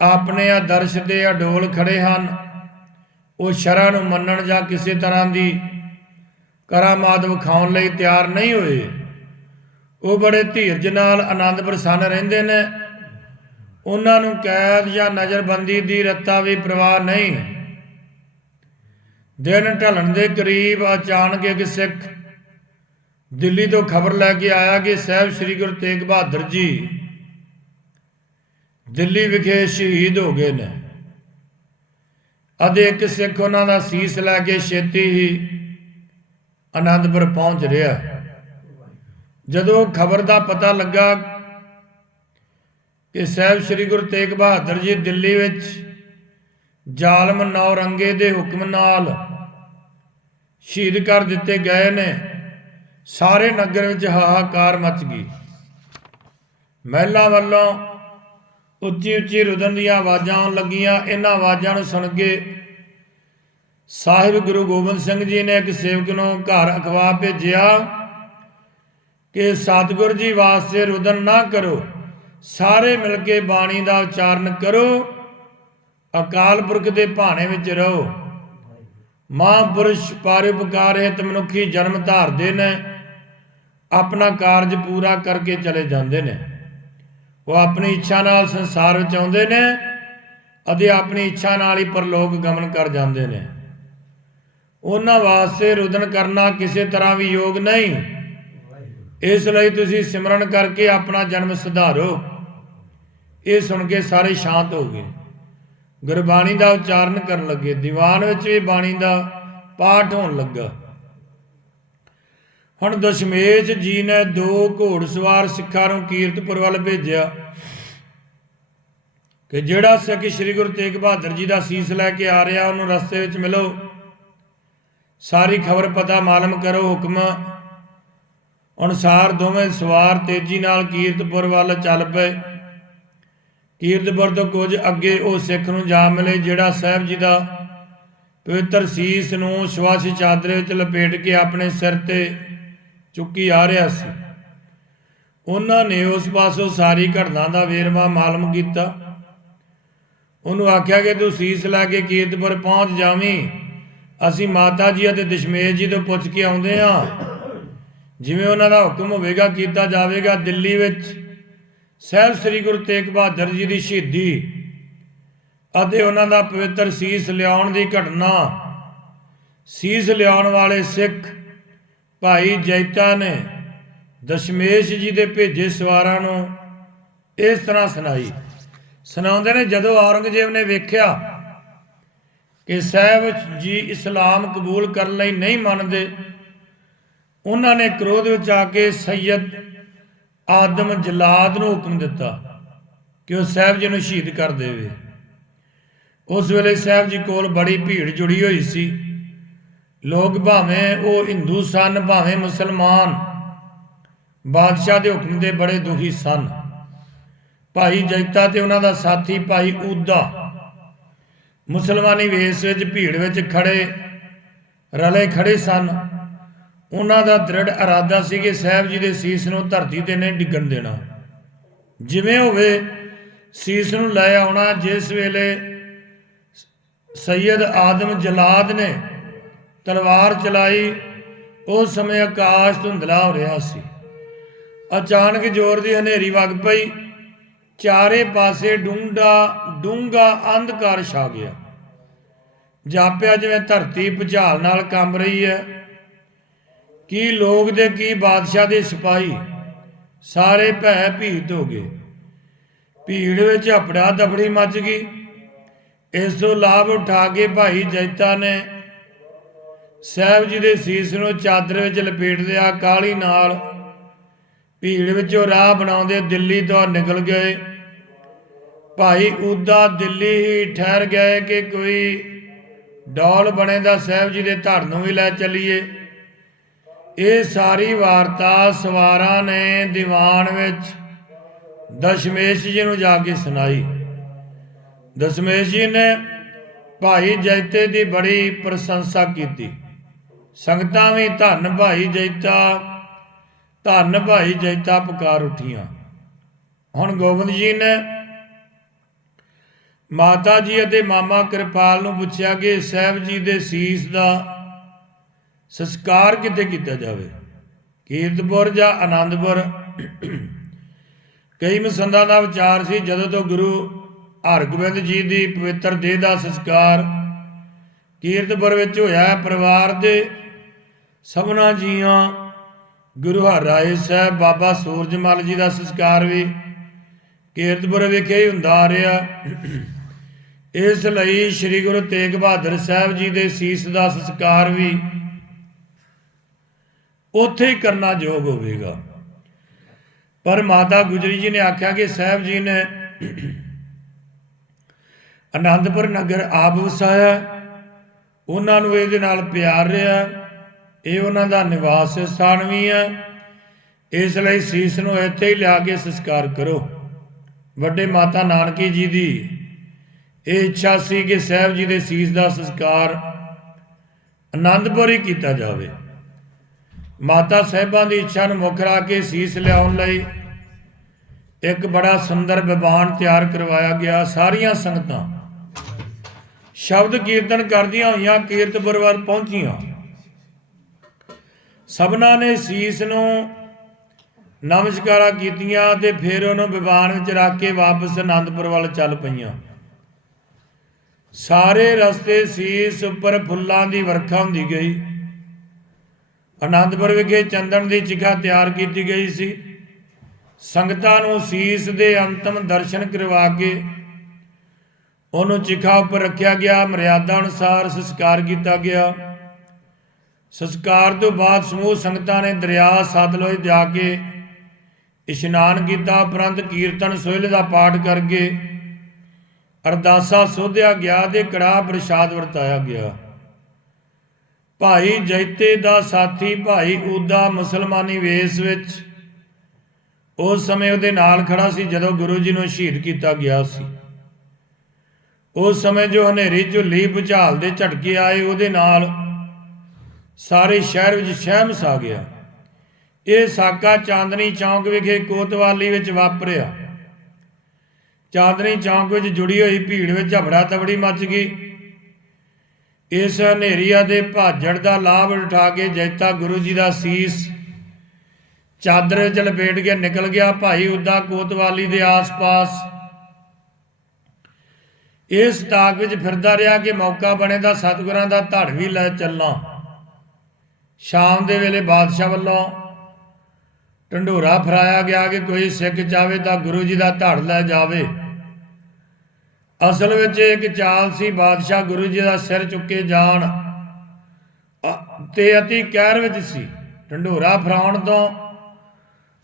ਆਪਣੇ ਆਦਰਸ਼ ਦੇ ਅਡੋਲ ਖੜੇ ਹਨ। ਉਹ ਸ਼ਰ੍ਹਾਂ ਨੂੰ ਮੰਨਣ ਜਾਂ ਕਿਸੇ ਤਰ੍ਹਾਂ ਦੀ ਕਰਾਮਾਤ ਵਿਖਾਉਣ ਲਈ ਤਿਆਰ ਨਹੀਂ ਹੋਏ। ਉਹ ਬੜੇ ਧੀਰਜ ਨਾਲ ਆਨੰਦ ਪ੍ਰਸੰਨ ਰਹਿੰਦੇ ਨੇ। ਉਹਨਾਂ ਨੂੰ ਕੈਦ ਜਾਂ ਨਜ਼ਰਬੰਦੀ ਦੀ ਰੱਤਾ ਵੀ ਪ੍ਰਵਾਹ ਨਹੀਂ। ਦਿਨ ਢਲਣ ਦੇ ਕਰੀਬ ਅਚਾਨਕ ਇੱਕ ਸਿੱਖ ਦਿੱਲੀ ਤੋਂ ਖਬਰ ਲੈ ਕੇ ਆਇਆ ਕਿ ਸਾਹਿਬ ਸ੍ਰੀ ਗੁਰੂ ਤੇਗ ਬਹਾਦਰ ਜੀ ਦਿੱਲੀ ਵਿਖੇ ਸ਼ਹੀਦ ਹੋ ਗਏ ਨੇ ਅਤੇ ਇੱਕ ਸਿੱਖ ਉਹਨਾਂ ਦਾ ਸੀਸ ਲੈ ਕੇ ਛੇਤੀ ਹੀ ਆਨੰਦਪੁਰ ਪਹੁੰਚ ਰਿਹਾ ਜਦੋਂ ਖਬਰ ਦਾ ਪਤਾ ਲੱਗਾ ਕਿ ਸਾਹਿਬ ਸ੍ਰੀ ਗੁਰੂ ਤੇਗ ਬਹਾਦਰ ਜੀ ਦਿੱਲੀ ਵਿੱਚ ਜ਼ਾਲਮ ਨੌਰੰਗੇ ਦੇ ਹੁਕਮ ਨਾਲ ਸ਼ਹੀਦ ਕਰ ਦਿੱਤੇ ਗਏ ਨੇ। ਸਾਰੇ ਨਗਰ ਵਿੱਚ ਹਾਹਾਕਾਰ ਮਚ ਗਈ। ਮਹਿਲਾ ਵੱਲੋਂ ਉੱਚੀ ਉੱਚੀ ਰੁਦਨ ਦੀਆਂ ਆਵਾਜ਼ਾਂ ਆਉਣ ਲੱਗੀਆਂ। ਇਹਨਾਂ ਆਵਾਜ਼ਾਂ ਨੂੰ ਸੁਣ ਕੇ ਸਾਹਿਬ ਗੁਰੂ ਗੋਬਿੰਦ ਸਿੰਘ ਜੀ ਨੇ ਇੱਕ ਸੇਵਕ ਨੂੰ ਘਰ ਅਖਵਾ ਭੇਜਿਆ ਕਿ ਸਤਿਗੁਰ ਜੀ ਵਾਸਤੇ ਰੁਦਨ ਨਾ ਕਰੋ। ਸਾਰੇ ਮਿਲ ਕੇ ਬਾਣੀ ਦਾ ਉਚਾਰਨ ਕਰੋ। ਅਕਾਲ ਪੁਰਖ ਦੇ ਭਾਣੇ ਵਿੱਚ ਰਹੋ। ਮਹਾਂਪੁਰਸ਼ ਪਰਉਪਕਾਰ ਹਿਤ ਮਨੁੱਖੀ ਜਨਮ ਧਾਰਦੇ ਨੇ, ਆਪਣਾ ਕਾਰਜ ਪੂਰਾ ਕਰਕੇ ਚਲੇ ਜਾਂਦੇ ਨੇ। ਉਹ ਆਪਣੀ ਇੱਛਾ ਨਾਲ ਸੰਸਾਰ ਵਿੱਚ ਆਉਂਦੇ ਨੇ, ਅਤੇ ਆਪਣੀ ਇੱਛਾ ਨਾਲ ਹੀ ਪਰਲੋਕ ਗਮਨ ਕਰ ਜਾਂਦੇ ਨੇ। ਉਹਨਾਂ ਵਾਸਤੇ ਰੁਦਨ ਕਰਨਾ ਕਿਸੇ ਤਰ੍ਹਾਂ ਵੀ ਯੋਗ ਨਹੀਂ। ਇਸ ਲਈ ਤੁਸੀਂ ਸਿਮਰਨ ਕਰਕੇ ਆਪਣਾ ਜਨਮ ਸੁਧਾਰੋ। ਇਹ ਸੁਣ ਕੇ ਸਾਰੇ ਸ਼ਾਂਤ ਹੋ ਗਏ। ਗੁਰਬਾਣੀ ਦਾ ਉਚਾਰਨ ਕਰਨ ਲੱਗੇ। ਦੀਵਾਨ ਵਿੱਚ ਵੀ ਬਾਣੀ ਦਾ ਪਾਠ ਹੋਣ ਲੱਗਾ। ਹੁਣ ਦਸ਼ਮੇਸ਼ ਜੀ ਨੇ ਦੋ ਘੋੜਸਵਾਰ ਸਿੱਖਾਂ ਨੂੰ ਕੀਰਤਪੁਰ ਵੱਲ ਭੇਜਿਆ ਕਿ ਜਿਹੜਾ ਸਿੱਖ ਸ੍ਰੀ ਗੁਰੂ ਤੇਗ ਬਹਾਦਰ ਜੀ ਦਾ ਸੀਸ ਲੈ ਕੇ ਆ ਰਿਹਾ, ਉਹਨੂੰ ਰਸਤੇ ਵਿੱਚ ਮਿਲੋ। ਸਾਰੀ ਖਬਰ ਪਤਾ ਮਾਲਮ ਕਰੋ, ਹੁਕਮ ਅਨੁਸਾਰ ਦੋਵੇਂ ਸਵਾਰ ਤੇਜ਼ੀ ਨਾਲ ਕੀਰਤਪੁਰ ਵੱਲ ਚੱਲ ਪਏ। ਕੀਰਤਪੁਰ ਤੋਂ ਕੁਝ ਅੱਗੇ ਉਹ ਸਿੱਖ ਨੂੰ ਜਾ ਮਿਲੇ ਜਿਹੜਾ ਸਾਹਿਬ ਜੀ ਦਾ ਪਵਿੱਤਰ ਸੀਸ ਨੂੰ ਸ਼ਵਾਸੀ ਚਾਦਰ ਵਿੱਚ ਲਪੇਟ ਕੇ ਆਪਣੇ ਸਿਰ ਤੇ ਚੁੱਕੀ ਆ ਰਿਹਾ ਸੀ। ਉਹਨਾਂ ਨੇ ਉਸ ਪਾਸੋਂ ਸਾਰੀ ਘਟਨਾ ਦਾ ਵੇਰਵਾ ਮਾਲੂਮ ਕੀਤਾ। ਉਹਨੂੰ ਆਖਿਆ ਕਿ ਤੂੰ ਸੀਸ ਲੈ ਕੇ ਕੀਰਤਪੁਰ ਪਹੁੰਚ ਜਾਵੀਂ। ਅਸੀਂ ਮਾਤਾ ਜੀ ਅਤੇ ਦਸ਼ਮੇਸ਼ ਜੀ ਤੋਂ ਪੁੱਛ ਕੇ ਆਉਂਦੇ ਹਾਂ। ਜਿਵੇਂ ਉਹਨਾਂ ਦਾ ਹੁਕਮ ਹੋਵੇਗਾ, ਕੀਤਾ ਜਾਵੇਗਾ, ਦਿੱਲੀ ਵਿੱਚ ਸਹਿਬ ਸ੍ਰੀ ਗੁਰੂ ਤੇਗ ਬਹਾਦਰ ਜੀ ਦੀ ਸ਼ਹੀਦੀ ਅਤੇ ਉਹਨਾਂ ਦਾ ਪਵਿੱਤਰ ਸੀਸ ਲਿਆਉਣ ਦੀ ਘਟਨਾ। ਸੀਸ ਲਿਆਉਣ ਵਾਲੇ ਸਿੱਖ ਭਾਈ ਜੈਤਾ ਨੇ ਦਸ਼ਮੇਸ਼ ਜੀ ਦੇ ਭੇਜੇ ਸਵਾਰਾਂ ਨੂੰ ਇਸ ਤਰ੍ਹਾਂ ਸੁਣਾਈ। ਸੁਣਾਉਂਦੇ ਨੇ, ਜਦੋਂ ਔਰੰਗਜ਼ੇਬ ਨੇ ਵੇਖਿਆ ਕਿ ਸਾਹਿਬ ਜੀ ਇਸਲਾਮ ਕਬੂਲ ਕਰਨ ਲਈ ਨਹੀਂ ਮੰਨਦੇ, ਉਹਨਾਂ ਨੇ ਕ੍ਰੋਧ ਵਿੱਚ ਆ ਕੇ ਸੈਯਦ ਆਦਮ ਜਲਾਦ ਨੂੰ ਹੁਕਮ ਦਿੱਤਾ ਕਿ ਉਹ ਸਾਹਿਬ ਜੀ ਨੂੰ ਸ਼ਹੀਦ ਕਰ ਦੇਵੇ। ਉਸ ਵੇਲੇ ਸਾਹਿਬ ਜੀ ਕੋਲ ਬੜੀ ਭੀੜ ਜੁੜੀ ਹੋਈ ਸੀ। ਲੋਕ ਭਾਵੇਂ ਉਹ ਹਿੰਦੂ ਸਨ, ਭਾਵੇਂ ਮੁਸਲਮਾਨ, ਬਾਦਸ਼ਾਹ ਦੇ ਹੁਕਮ ਦੇ ਬੜੇ ਦੁਖੀ ਸਨ। ਭਾਈ ਜੈਤਾ ਤੇ ਉਹਨਾਂ ਦਾ ਸਾਥੀ ਭਾਈ ਊਦਾ ਮੁਸਲਮਾਨੀ ਵੇਸ ਵਿੱਚ ਭੀੜ ਵਿੱਚ ਖੜੇ, ਰਲੇ ਖੜੇ ਸਨ। ਉਹਨਾਂ ਦਾ ਦ੍ਰਿੜ ਇਰਾਦਾ ਸੀ ਕਿ ਸਾਹਿਬ ਜੀ ਦੇ ਸੀਸ ਨੂੰ ਧਰਤੀ ਤੇ ਨਹੀਂ ਡਿੱਗਣ ਦੇਣਾ। ਜਿਵੇਂ ਹੋਵੇ, ਸੀਸ ਨੂੰ ਲੈ ਆਉਣਾ, ਜਿਸ ਵੇਲੇ ਸੈਯਦ ਆਦਮ ਜਲਾਦ ਨੇ ਤਲਵਾਰ ਚਲਾਈ, ਉਸ ਸਮੇਂ ਆਕਾਸ਼ ਧੁੰਦਲਾ ਹੋ ਰਿਹਾ ਸੀ। ਅਚਾਨਕ ਜ਼ੋਰ ਦੀ ਹਨੇਰੀ ਵਗ ਪਈ, ਚਾਰੇ ਪਾਸੇ ਡੂੰਡਾ ਡੂੰਗਾ ਅੰਧਕਾਰ ਛਾ ਗਿਆ। ਜਾਪਿਆ ਜਿਵੇਂ ਧਰਤੀ ਭੁਚਾਲ ਨਾਲ ਕੰਬ ਰਹੀ ਹੈ ਕੀ ਲੋਕ ਦੇ ਕੀ ਬਾਦਸ਼ਾਹ ਦੇ ਸਿਪਾਹੀ? ਸਾਰੇ ਭੈ ਭੀਤ ਹੋ ਗਏ। ਭੀੜ ਵਿੱਚ ਹਪੜਾ ਦਫੜੀ ਮਚ ਗਈ। ਇਸ ਤੋਂ ਲਾਭ ਉਠਾ ਕੇ ਭਾਈ ਜੈਤਾ ਨੇ ਸਾਹਿਬ ਜੀ ਦੇ ਸੀਸ ਨੂੰ ਚਾਦਰ ਵਿੱਚ ਲਪੇਟ ਲਿਆ ਕਾਲੀ ਨਾਲ ਭੀੜ ਵਿੱਚੋਂ ਰਾਹ ਬਣਾਉਂਦੇ ਦਿੱਲੀ ਤੋਂ ਨਿਕਲ ਗਏ। ਭਾਈ ਉਦਾ ਦਿੱਲੀ ਹੀ ਠਹਿਰ ਗਏ ਕਿ ਕੋਈ ਡੌਲ ਬਣੇ ਦਾ ਸਾਹਿਬ ਜੀ ਦੇ ਧੜ ਨੂੰ ਵੀ ਲੈ ਚੱਲੀਏ। ਇਹ ਸਾਰੀ ਵਾਰਤਾ ਸਵਾਰਾਂ ਨੇ ਦੀਵਾਨ ਵਿੱਚ ਦਸ਼ਮੇਸ਼ ਜੀ ਨੂੰ ਜਾ ਕੇ ਸੁਣਾਈ। ਦਸ਼ਮੇਸ਼ ਜੀ ਨੇ ਭਾਈ ਜੈਤੇ ਦੀ ਬੜੀ ਪ੍ਰਸ਼ੰਸਾ ਕੀਤੀ। ਸੰਗਤਾਂ ਵੀ ਧੰਨ ਭਾਈ ਜੈਤਾ, ਧੰਨ ਭਾਈ ਜੈਤਾ ਪੁਕਾਰ ਉਠੀਆਂ। ਹੁਣ ਗੋਬਿੰਦ ਜੀ ਨੇ ਮਾਤਾ ਜੀ ਅਤੇ ਮਾਮਾ ਕਿਰਪਾਲ ਨੂੰ ਪੁੱਛਿਆ ਕਿ ਸਾਹਿਬ ਜੀ ਦੇ ਸੀਸ ਦਾ ਸੰਸਕਾਰ ਕਿੱਥੇ ਕੀਤਾ ਜਾਵੇ? ਕੀਰਤਪੁਰ ਜਾਂ ਆਨੰਦਪੁਰ? ਕਈ ਮਸੰਦਾਂ ਦਾ ਵਿਚਾਰ ਸੀ, ਜਦੋਂ ਤੋਂ ਗੁਰੂ ਹਰਗੋਬਿੰਦ ਜੀ ਦੀ ਪਵਿੱਤਰ ਦੇਹ ਦਾ ਸੰਸਕਾਰ ਕੀਰਤਪੁਰ ਵਿੱਚ ਹੋਇਆ, ਪਰਿਵਾਰ ਦੇ ਸਭਨਾ ਜੀਆਂ, ਗੁਰੂ ਹਰਿਰਾਏ ਸਾਹਿਬ, ਬਾਬਾ ਸੂਰਜਮਲ ਜੀ ਦਾ ਸੰਸਕਾਰ ਵੀ ਕੀਰਤਪੁਰ ਵਿਖੇ ਹੀ ਹੁੰਦਾ ਆ ਰਿਹਾ। ਇਸ ਲਈ ਸ੍ਰੀ ਗੁਰੂ ਤੇਗ ਬਹਾਦਰ ਸਾਹਿਬ ਜੀ ਦੇ ਸੀਸ ਦਾ ਸੰਸਕਾਰ ਵੀ ਉੱਥੇ ਹੀ ਕਰਨਾ ਯੋਗ ਹੋਵੇਗਾ। ਪਰ ਮਾਤਾ ਗੁਜਰੀ ਜੀ ਨੇ ਆਖਿਆ ਕਿ ਸਾਹਿਬ ਜੀ ਨੇ ਆਨੰਦਪੁਰ ਨਗਰ ਆਪ ਵਸਾਇਆ, ਉਹਨਾਂ ਨੂੰ ਇਹਦੇ ਨਾਲ ਪਿਆਰ ਰਿਹਾ, ਇਹ ਉਹਨਾਂ ਦਾ ਨਿਵਾਸ ਸਥਾਨ ਵੀ ਹੈ। ਇਸ ਲਈ ਸੀਸ ਨੂੰ ਇੱਥੇ ਹੀ ਲਿਆ ਕੇ ਸੰਸਕਾਰ ਕਰੋ। ਵੱਡੇ ਮਾਤਾ ਨਾਨਕੀ ਜੀ ਦੀ ਇਹ ਇੱਛਾ ਸੀ ਕਿ ਸਾਹਿਬ ਜੀ ਦੇ ਸੀਸ ਦਾ ਸੰਸਕਾਰ ਆਨੰਦਪੁਰ ਹੀ ਕੀਤਾ ਜਾਵੇ। ਮਾਤਾ ਸਾਹਿਬਾਂ ਦੀ ਇੱਛਾ ਨੂੰ ਮੁੱਖ ਰੱਖ ਕੇ ਸੀਸ ਲਿਆਉਣ ਲਈ ਇੱਕ ਬੜਾ ਸੁੰਦਰ ਵਿਵਾਨ ਤਿਆਰ ਕਰਵਾਇਆ ਗਿਆ। ਸਾਰੀਆਂ ਸੰਗਤਾਂ ਸ਼ਬਦ ਕੀਰਤਨ ਕਰਦੀਆਂ ਹੋਈਆਂ ਕੀਰਤਪੁਰ ਵੱਲ ਪਹੁੰਚੀਆਂ। ਸਭਨਾਂ ਨੇ ਸੀਸ ਨੂੰ ਨਮਸਕਾਰਾਂ ਕੀਤੀਆਂ ਤੇ ਫਿਰ ਉਹਨੂੰ ਵਿਵਾਨ ਵਿੱਚ ਰੱਖ ਕੇ ਵਾਪਸ ਆਨੰਦਪੁਰ ਵੱਲ ਚੱਲ ਪਈਆਂ। ਸਾਰੇ ਰਸਤੇ ਸੀਸ ਉੱਪਰ ਫੁੱਲਾਂ ਦੀ ਵਰਖਾ ਹੁੰਦੀ ਗਈ। ਆਨੰਦਪੁਰ ਵਿਖੇ ਚੰਦਨ ਦੀ ਚਿਖਾ ਤਿਆਰ ਕੀਤੀ ਗਈ ਸੀ। ਸੰਗਤਾਂ ਨੂੰ ਸੀਸ ਦੇ ਅੰਤਮ ਦਰਸ਼ਨ ਕਰਵਾ ਕੇ ਉਹਨੂੰ ਚਿਖਾ ਉੱਪਰ ਰੱਖਿਆ ਗਿਆ। ਮਰਿਆਦਾ ਅਨੁਸਾਰ ਸੰਸਕਾਰ ਕੀਤਾ ਗਿਆ। ਸੰਸਕਾਰ ਤੋਂ ਬਾਅਦ ਸਮੂਹ ਸੰਗਤਾਂ ਨੇ ਦਰਿਆ, ਸਤਲੁਜ ਜਾ ਕੇ ਇਸ਼ਨਾਨ ਕੀਤਾ। ਉਪਰੰਤ ਕੀਰਤਨ ਸੋਹਿਲੇ ਦਾ ਪਾਠ ਕਰਕੇ ਅਰਦਾਸਾ ਸੋਧਿਆ ਗਿਆ ਤੇ ਕੜਾਹ ਪ੍ਰਸ਼ਾਦ ਵਰਤਾਇਆ ਗਿਆ। ਭਾਈ ਜੈਤੇ ਦਾ ਸਾਥੀ ਭਾਈ ਉਦਾ ਮੁਸਲਮਾਨੀ ਵੇਸ ਵਿੱਚ ਉਸ ਸਮੇਂ ਉਹਦੇ ਨਾਲ ਖੜਾ ਸੀ ਜਦੋਂ ਗੁਰੂ ਜੀ ਨੂੰ ਸ਼ਹੀਦ ਕੀਤਾ ਗਿਆ ਸੀ। ਉਸ ਸਮੇਂ ਜੋ ਹਨੇਰੀ ਝੁੱਲੀ ਭੁਚਾਲ ਦੇ ਝਟਕੇ ਆਏ, ਉਹਦੇ ਨਾਲ ਸਾਰੇ ਸ਼ਹਿਰ ਵਿੱਚ ਸ਼ਹਿਮਸ ਆ ਗਿਆ। ਇਹ ਸਾਕਾ ਚਾਂਦਨੀ ਚੌਂਕ ਵਿਖੇ ਕੋਤਵਾਲੀ ਵਿੱਚ ਵਾਪਰਿਆ। ਚਾਂਦਨੀ ਚੌਂਕ ਵਿੱਚ ਜੁੜੀ ਹੋਈ ਭੀੜ ਵਿੱਚ ਝਗੜਾ ਤਬੜੀ ਮੱਚ ਗਈ। ਇਸ ਹਨੇਰੀਆ ਦੇ ਭਾਜੜ ਦਾ ਲਾਭ ਉਠਾ ਕੇ ਜੈਤਾ ਗੁਰੂ ਜੀ ਦਾ ਸੀਸ ਚਾਦਰ ਚ ਲਪੇਟ ਕੇ ਨਿਕਲ ਗਿਆ ਭਾਈ ਉਦਾ ਕੋਤਵਾਲੀ ਦੇ ਆਸ-ਪਾਸ। ਇਸ ਤਾਕ ਵਿੱਚ ਫਿਰਦਾ ਰਿਹਾ ਕਿ ਮੌਕਾ ਬਣੇ ਤਾਂ ਸਤਿਗੁਰਾਂ ਦਾ ਧੜ ਵੀ ਲੈ ਚੱਲਾਂ। ਸ਼ਾਮ ਦੇ ਵੇਲੇ ਬਾਦਸ਼ਾਹ ਵੱਲੋਂ ਢੰਡੋਰਾ ਫਰਾਇਆ ਗਿਆ ਕਿ ਕੋਈ ਸਿੱਖ ਚਾਵੇ ਤਾਂ ਗੁਰੂ ਜੀ ਦਾ ਧੜ ਲੈ ਜਾਵੇ। ਅਸਲ ਵਿੱਚ ਇੱਕ ਚਾਲ ਸੀ, ਬਾਦਸ਼ਾਹ ਗੁਰੂ ਜੀ ਦਾ ਸਿਰ ਚੁੱਕੇ ਜਾਣ। ਅ- ਤੇ ਅਤੀ ਕਹਿਰ ਵਿੱਚ ਸੀ, ਢੰਡੋਰਾ ਫਰਾਉਣ ਤੋਂ।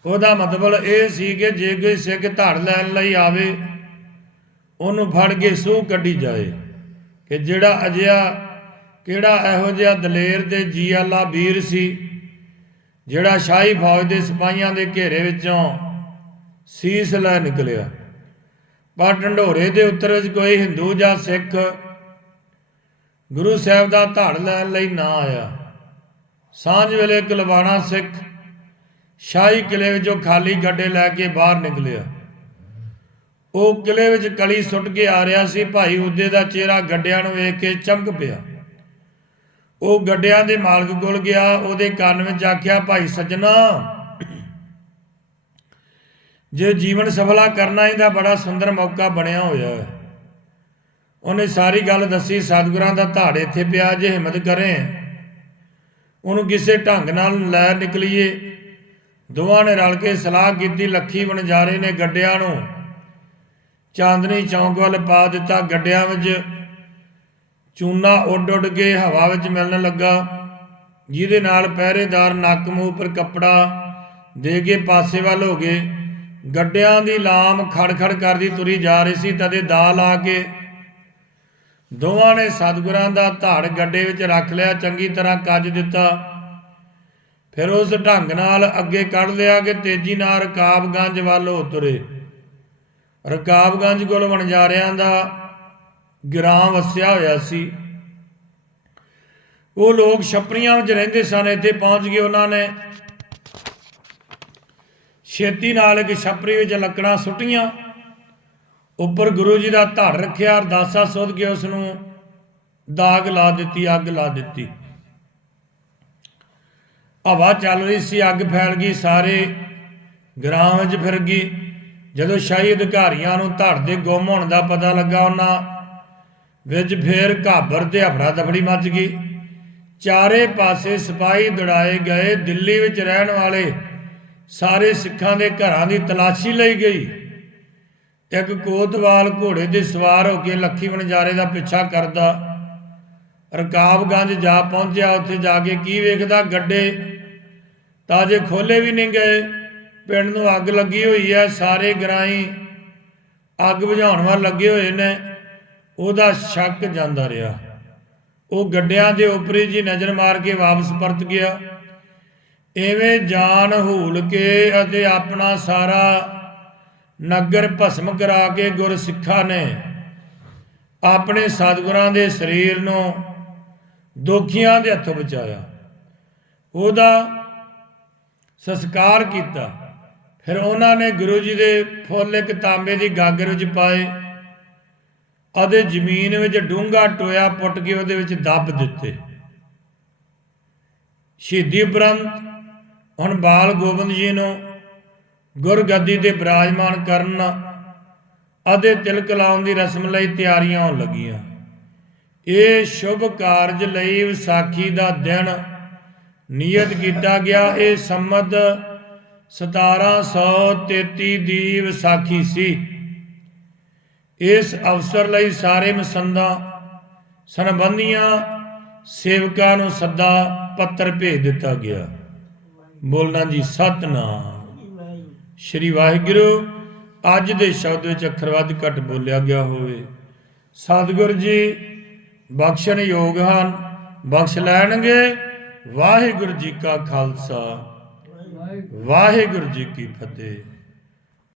ਉਹਦਾ ਮਤਲਬ ਇਹ ਸੀ ਕਿ ਜੇ ਕੋਈ ਸਿੱਖ ਧੜ ਲੈਣ ਲਈ ਆਵੇ, ਉਹਨੂੰ ਫੜ ਕੇ ਸੂਹ ਕੱਢੀ ਜਾਏ। ਕਿ ਜਿਹੜਾ ਅਜਿਹਾ, ਕਿਹੜਾ ਇਹੋ ਜਿਹਾ ਦਲੇਰ ਤੇ ਜੀ ਆਲਾ ਵੀਰ ਸੀ, ਜਿਹੜਾ ਸ਼ਾਹੀ ਫੌਜ ਦੇ ਸਿਪਾਹੀਆਂ ਦੇ ਘੇਰੇ ਵਿੱਚੋਂ ਸੀਸ ਲੈ ਨਿਕਲਿਆ। ਪਰ ਢੰਡੋਰੇ ਦੇ ਉੱਤਰ ਵਿੱਚ ਕੋਈ ਹਿੰਦੂ ਜਾਂ ਸਿੱਖ ਗੁਰੂ ਸਾਹਿਬ ਦਾ ਧੜ ਲੈਣ ਲਈ ਨਾ ਆਇਆ। ਸਾਂਝ ਵੇਲੇ ਕੁਲਵਾਣਾ ਸਿੱਖ ਸ਼ਾਹੀ ਕਿਲੇ ਵਿੱਚੋਂ ਖਾਲੀ ਗੱਡੇ ਲੈ ਕੇ ਬਾਹਰ ਨਿਕਲਿਆ। ਉਹ ਕਿਲੇ ਵਿੱਚ ਕਲੀ ਸੁੱਟ ਕੇ ਆ ਰਿਹਾ ਸੀ, ਭਾਈ ਉਦੇ ਦਾ ਚਿਹਰਾ ਗੱਡਿਆਂ ਨੂੰ ਵੇਖ ਕੇ ਚਮਕ ਪਿਆ। ਉਹ ਗੱਡਿਆਂ ਦੇ ਮਾਲਕ ਕੋਲ ਗਿਆ, ਉਹਦੇ ਕੰਨ ਵਿੱਚ ਆਖਿਆ, ਭਾਈ ਸੱਜਣਾ ਜੇ ਜੀਵਨ ਸਫਲਾ ਕਰਨਾ ਇਹਦਾ ਬੜਾ ਸੁੰਦਰ ਮੌਕਾ ਬਣਿਆ ਹੋਇਆ ਹੈ। ਉਹਨੇ ਸਾਰੀ ਗੱਲ ਦੱਸੀ, ਸਤਿਗੁਰਾਂ ਦਾ ਧਾੜ ਇੱਥੇ ਪਿਆ, ਜੇ ਹਿੰਮਤ ਕਰੇ, ਉਹਨੂੰ ਕਿਸੇ ਢੰਗ ਨਾਲ ਲੈ ਨਿਕਲੀਏ। ਦੋਵਾਂ ਨੇ ਰਲ ਕੇ ਸਲਾਹ ਕੀਤੀ, ਲੱਖੀ ਵਣਜਾਰੇ ਨੇ ਗੱਡਿਆਂ ਨੂੰ ਚਾਂਦਨੀ ਚੌਂਕ ਵੱਲ ਪਾ ਦਿੱਤਾ। ਗੱਡਿਆਂ ਵਿੱਚ ਚੂਨਾ ਉੱਡ ਉੱਡ ਕੇ ਹਵਾ ਵਿੱਚ ਮਿਲਣ ਲੱਗਾ। ਜਿਹਦੇ ਨਾਲ ਪਹਿਰੇਦਾਰ ਨੱਕ ਮੂੰਹ ਉੱਪਰ ਕੱਪੜਾ ਦੇ ਕੇ ਪਾਸੇ ਵੱਲ ਹੋ ਗਏ। ਗੱਡਿਆਂ ਦੀ ਲਾਮ ਖੜਖੜ ਕਰਦੀ ਤੁਰੀ ਜਾ ਰਹੀ ਸੀ, ਤਦੇ ਦਾ ਲਾ ਕੇ ਦੋਵਾਂ ਨੇ ਸਤਿਗੁਰਾਂ ਦਾ ਧੜ ਗੱਡੇ ਵਿੱਚ ਰੱਖ ਲਿਆ, ਚੰਗੀ ਤਰ੍ਹਾਂ ਕੱਜ ਦਿੱਤਾ। ਫਿਰ ਉਸ ਢੰਗ ਨਾਲ ਅੱਗੇ ਕੱਢ ਲਿਆ ਕਿ ਤੇਜ਼ੀ ਨਾਲ ਰਕਾਬਗੰਜ ਵੱਲ ਹੋ ਤੁਰੇ ਰਕਾਬਗੰਜ ਕੋਲ ਵਣਜਾਰਿਆਂ ਦਾ ਗ੍ਰਾਮ ਵਸਿਆ ਹੋਇਆ ਸੀ। ਉਹ ਲੋਕ ਛਪਰੀਆਂ ਵਿੱਚ ਰਹਿੰਦੇ ਸਨ, ਇੱਥੇ ਪਹੁੰਚ ਗਏ ਉਹਨਾਂ ਨੇ। ਛੇਤੀ ਨਾਲ ਇੱਕ ਛਪਰੀ ਵਿੱਚ ਲੱਕੜਾਂ ਸੁੱਟੀਆਂ। ਉੱਪਰ ਗੁਰੂ ਜੀ ਦਾ ਧੜ ਰੱਖਿਆ, ਅਰਦਾਸਾ ਸੁਧ ਕੇ ਉਸ ਨੂੰ ਦਾਗ ਲਾ ਦਿੱਤੀ, ਅੱਗ ਲਾ ਦਿੱਤੀ। ਹਵਾ ਚੱਲ ਰਹੀ ਸੀ, ਅੱਗ ਫੈਲ ਗਈ, ਸਾਰੇ ਗ੍ਰਾਮ ਵਿੱਚ ਫਿਰ ਗਈ। ਜਦੋਂ ਸ਼ਾਹੀ ਅਧਿਕਾਰੀਆਂ ਨੂੰ ਧੜ ਦੇ ਗੁੰਮ ਹੋਣ ਦਾ ਪਤਾ ਲੱਗਾ, ਉਹਨਾਂ ਵਿੱਚ ਫੇਰ ਘਾਬਰ ਤੇ ਹਫੜਾ ਦਫੜੀ ਮੱਚ ਗਈ। ਚਾਰੇ ਪਾਸੇ ਸਿਪਾਹੀ ਦੜਾਏ ਗਏ, ਦਿੱਲੀ ਵਿੱਚ ਰਹਿਣ ਵਾਲੇ ਸਾਰੇ ਸਿੱਖਾਂ ਦੇ ਘਰਾਂ ਦੀ ਤਲਾਸ਼ੀ ਲਈ ਗਈ। ਇੱਕ ਕੋਤਵਾਲ ਘੋੜੇ ਦੇ ਸਵਾਰ ਹੋ ਕੇ ਲੱਖੀ ਵਣਜਾਰੇ ਦਾ ਪਿੱਛਾ ਕਰਦਾ। ਰਕਾਬਗੰਜ ਜਾ ਪਹੁੰਚਿਆ, ਉੱਥੇ ਜਾ ਕੇ ਕੀ ਵੇਖਦਾ? ਗੱਡੇ। ਤਾਜੇ ਖੋਲੇ ਵੀ ਨਹੀਂ ਗਏ। ਪਿੰਡ ਨੂੰ ਅੱਗ ਲੱਗੀ ਹੋਈ ਹੈ। ਸਾਰੇ ਗਰਾਈ ਅੱਗ ਬੁਝਾਉਣ ਵੱਲ ਲੱਗੇ ਹੋਏ ਨੇ। ਉਹਦਾ ਸ਼ੱਕ ਜਾਂਦਾ ਰਿਹਾ। ਉਹ ਗੱਡਿਆਂ ਦੇ ਉੱਪਰੀ ਜੀ ਨਜ਼ਰ ਮਾਰ ਕੇ ਵਾਪਸ ਪਰਤ ਗਿਆ। ਐਵੇਂ ਜਾਨ ਹੂਲ ਕੇ ਅਤੇ ਆਪਣਾ ਸਾਰਾ ਨਗਰ ਭਸਮ ਕਰਾ ਕੇ ਗੁਰ ਸਿੱਖਾਂ ਨੇ ਆਪਣੇ ਸਤਿਗੁਰਾਂ ਦੇ ਸਰੀਰ ਨੂੰ ਦੋਖੀਆਂ ਦੇ ਹੱਥੋਂ ਬਚਾਇਆ। ਉਹਦਾ ਸੰਸਕਾਰ ਕੀਤਾ। ਫਿਰ ਉਹਨਾਂ ਨੇ ਗੁਰੂ ਜੀ ਦੇ ਫੁੱਲ ਇੱਕ ਤਾਂਬੇ ਦੀ ਗਾਗਰ ਵਿੱਚ ਪਾਏ ਅਤੇ ਜ਼ਮੀਨ ਵਿੱਚ ਡੂੰਘਾ ਟੋਇਆ ਪੁੱਟ ਕੇ ਉਹਦੇ ਵਿੱਚ ਦੱਬ ਦਿੱਤੇ। ਸ਼ਹੀਦੀ ਉਪਰੰਤ ਹੁਣ ਬਾਲ ਗੋਬਿੰਦ ਜੀ ਨੂੰ ਗੁਰਗੱਦੀ ਤੇ ਬਿਰਾਜਮਾਨ ਕਰਨ ਅਤੇ ਤਿਲਕ ਲਾਉਣ ਦੀ ਰਸਮ ਲਈ ਤਿਆਰੀਆਂ ਹੋਣ ਲੱਗੀਆਂ। ਇਹ ਸ਼ੁਭ ਕਾਰਜ ਲਈ ਵਿਸਾਖੀ ਦਾ ਦਿਨ ਨਿਯਤ ਕੀਤਾ ਗਿਆ। ਇਹ ਸੰਮਤ 1733 ਦੀ ਵਿਸਾਖੀ ਸੀ। ਇਸ ਅਵਸਰ ਲਈ ਸਾਰੇ ਮਸੰਦਾਂ, ਸੰਬੰਧੀਆਂ ਸੇਵਕਾਂ ਨੂੰ ਸੱਦਾ ਪੱਤਰ ਭੇਜ ਦਿੱਤਾ ਗਿਆ। ਬੋਲਣਾ ਜੀ ਸਤਨਾਮ। ਸ਼੍ਰੀ ਵਾਹਿਗੁਰੂ, ਅੱਜ ਦੇ ਸ਼ਬਦ ਵਿੱਚ ਅੱਖਰ ਵੱਧ ਘੱਟ ਬੋਲਿਆ ਗਿਆ ਹੋਵੇ। ਸਤਿਗੁਰ ਜੀ, ਬਖਸ਼ਣ ਯੋਗ ਹਨ, ਬਖਸ਼ ਲੈਣਗੇ ਵਾਹਿਗੁਰੂ ਜੀ ਕਾ ਖਾਲਸਾ। ਵਾਹਿਗੁਰੂ ਜੀ ਕੀ ਫਤਿਹ।